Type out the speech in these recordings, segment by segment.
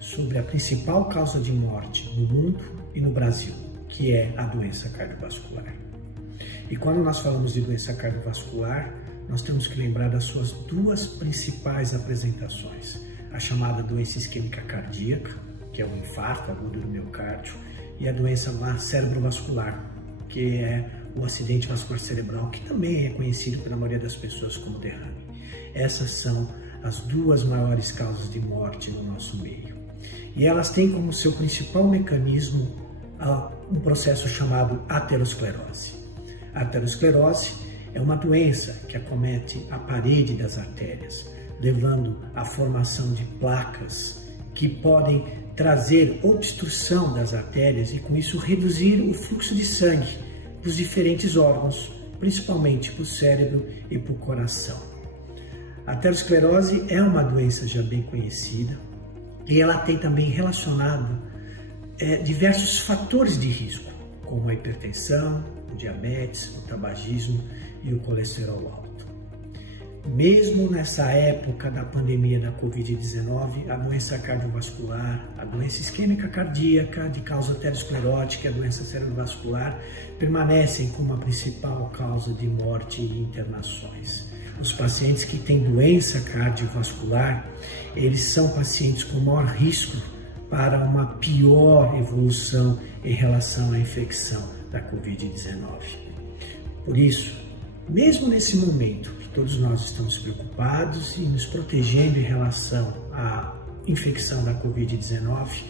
sobre a principal causa de morte no mundo e no Brasil, que é a doença cardiovascular. E quando nós falamos de doença cardiovascular, nós temos que lembrar das suas duas principais apresentações. A chamada doença isquêmica cardíaca, que é o infarto agudo do miocárdio, e a doença cerebrovascular, que é o acidente vascular cerebral, que também é conhecido pela maioria das pessoas como derrame. Essas são as duas maiores causas de morte no nosso meio. E elas têm como seu principal mecanismo um processo chamado aterosclerose. A aterosclerose é uma doença que acomete a parede das artérias, levando à formação de placas que podem trazer obstrução das artérias e com isso reduzir o fluxo de sangue para os diferentes órgãos, principalmente para o cérebro e para o coração. A aterosclerose é uma doença já bem conhecida e ela tem também relacionado diversos fatores de risco, como a hipertensão, o diabetes, o tabagismo e o colesterol alto. Mesmo nessa época da pandemia da Covid-19, a doença cardiovascular, a doença isquêmica cardíaca de causa aterosclerótica e a doença cerebrovascular permanecem como a principal causa de morte e internações. Os pacientes que têm doença cardiovascular, eles são pacientes com maior risco para uma pior evolução em relação à infecção da Covid-19. Por isso, mesmo nesse momento que todos nós estamos preocupados e nos protegendo em relação à infecção da Covid-19,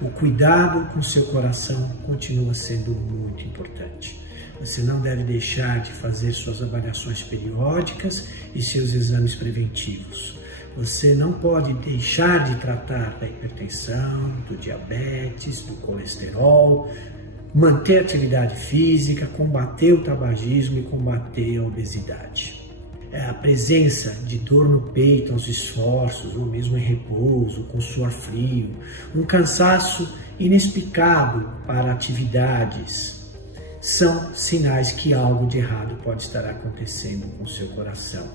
o cuidado com seu coração continua sendo muito importante. Você não deve deixar de fazer suas avaliações periódicas e seus exames preventivos. Você não pode deixar de tratar da hipertensão, do diabetes, do colesterol, manter a atividade física, combater o tabagismo e combater a obesidade. A presença de dor no peito aos esforços, ou mesmo em repouso, com suor frio, um cansaço inexplicável para atividades, são sinais que algo de errado pode estar acontecendo com o seu coração.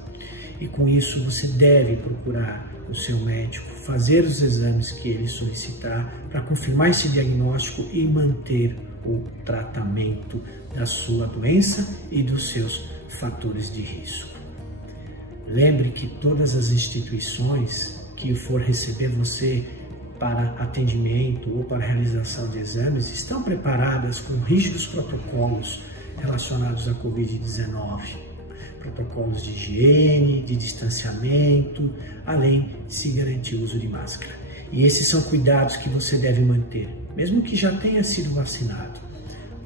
E com isso você deve procurar o seu médico, fazer os exames que ele solicitar para confirmar esse diagnóstico e manter o tratamento da sua doença e dos seus fatores de risco. Lembre que todas as instituições que for receber você para atendimento ou para realização de exames estão preparadas com rígidos protocolos relacionados à Covid-19, protocolos de higiene, de distanciamento, além de se garantir o uso de máscara. E esses são cuidados que você deve manter, mesmo que já tenha sido vacinado.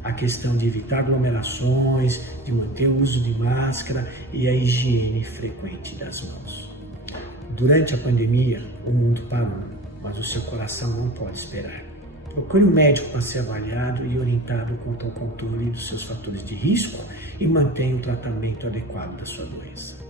A questão de evitar aglomerações, de manter o uso de máscara e a higiene frequente das mãos. Durante a pandemia, o mundo parou, mas o seu coração não pode esperar. Procure um médico para ser avaliado e orientado quanto ao controle dos seus fatores de risco e mantenha o tratamento adequado da sua doença.